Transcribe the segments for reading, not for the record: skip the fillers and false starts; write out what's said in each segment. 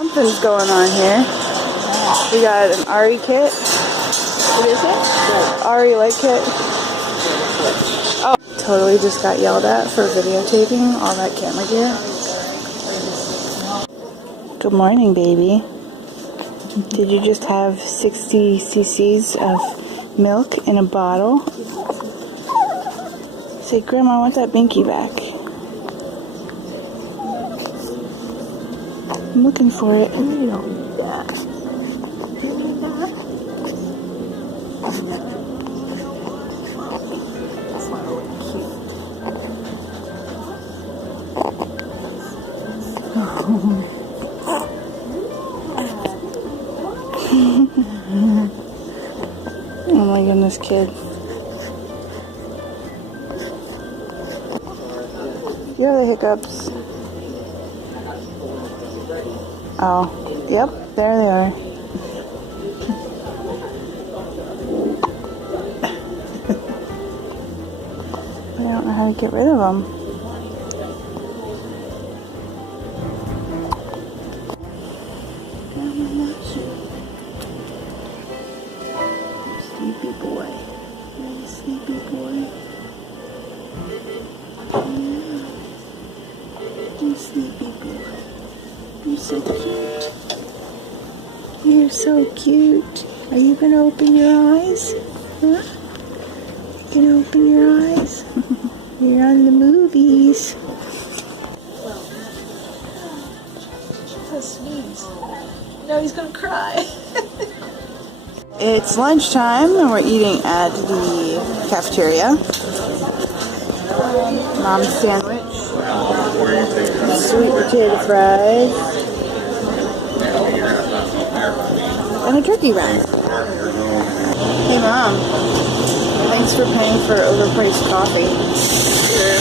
Something's going on here. We got an Ari kit. What is it? Ari light kit. Oh, totally just got yelled at for videotaping all that camera gear. Good morning, baby. Did you just have 60 cc's of milk in a bottle? Say, Grandma, I want that binky back. I'm looking for it. You don't need that. You need that? That's not really cute. Oh my goodness, kid. You have the hiccups. Oh, yep, there they are. I don't know how to get rid of them. Sleepy boy. Really sleepy boy. You sleepy boy. You're so cute. You're so cute. Are you going to open your eyes? Huh? You going to open your eyes? You're on the movies. That sneeze. No, he's going to cry. It's lunchtime and we're eating at the cafeteria. Mom's sandwich, sweet potato fries, and a turkey wrap. Hey Mom, thanks for paying for overpriced coffee. Sure.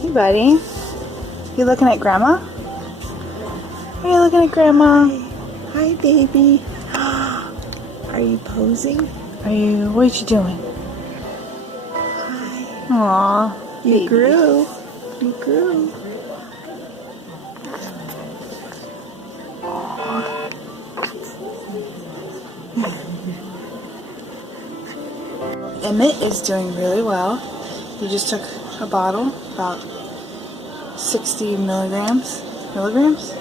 Hey buddy, you looking at Grandma? Are you looking at Grandma? Hi, baby. Are you posing? What are you doing? Hi. Aw, You grew. You grew. Emmett is doing really well. He just took a bottle, about 60 milligrams. Milliliters?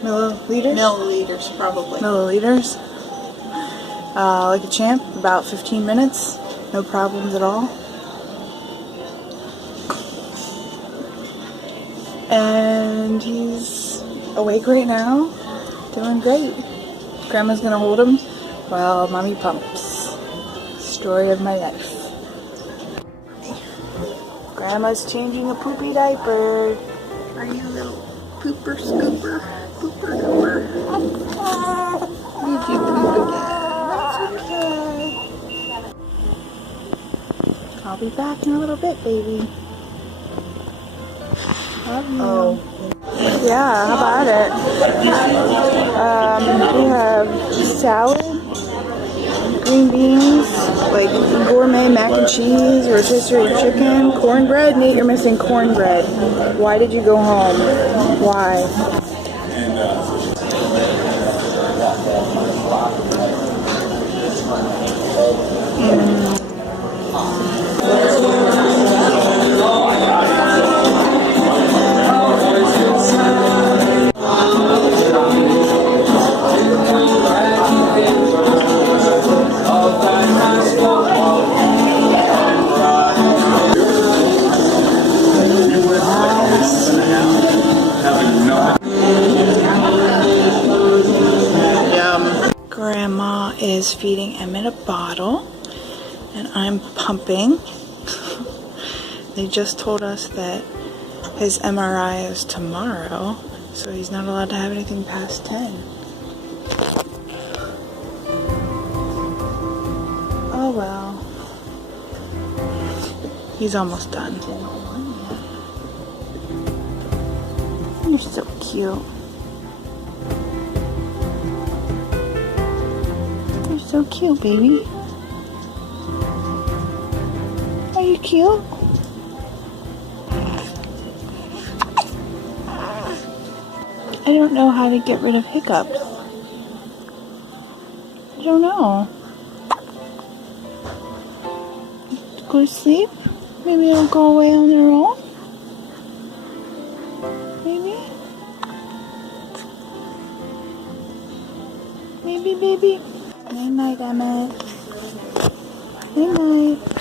Milliliters, probably. Milliliters. Like a champ, about 15 minutes. No problems at all. And he's awake right now. Doing great. Grandma's gonna hold him while Mommy pumps. Story of my life. Grandma's changing a poopy diaper. Are you a little pooper scooper? Pooper gooper? Did you poop again? That's okay. I'll be back in a little bit, baby. Love you. Oh. Yeah, how about it? We have salad, green beans, like gourmet mac and cheese, rotisserie chicken, cornbread. Nate, you're missing cornbread. Why did you go home? Why? Grandma is feeding Emmett a bottle, and I'm pumping. They just told us that his MRI is tomorrow, so he's not allowed to have anything past 10. Oh well. He's almost done. You're so cute. You're so cute, baby. Are you cute? I don't know how to get rid of hiccups. I don't know. Go to sleep? Maybe it'll go away on their own? Maybe? Maybe, baby? Night night, Emmett. Night night.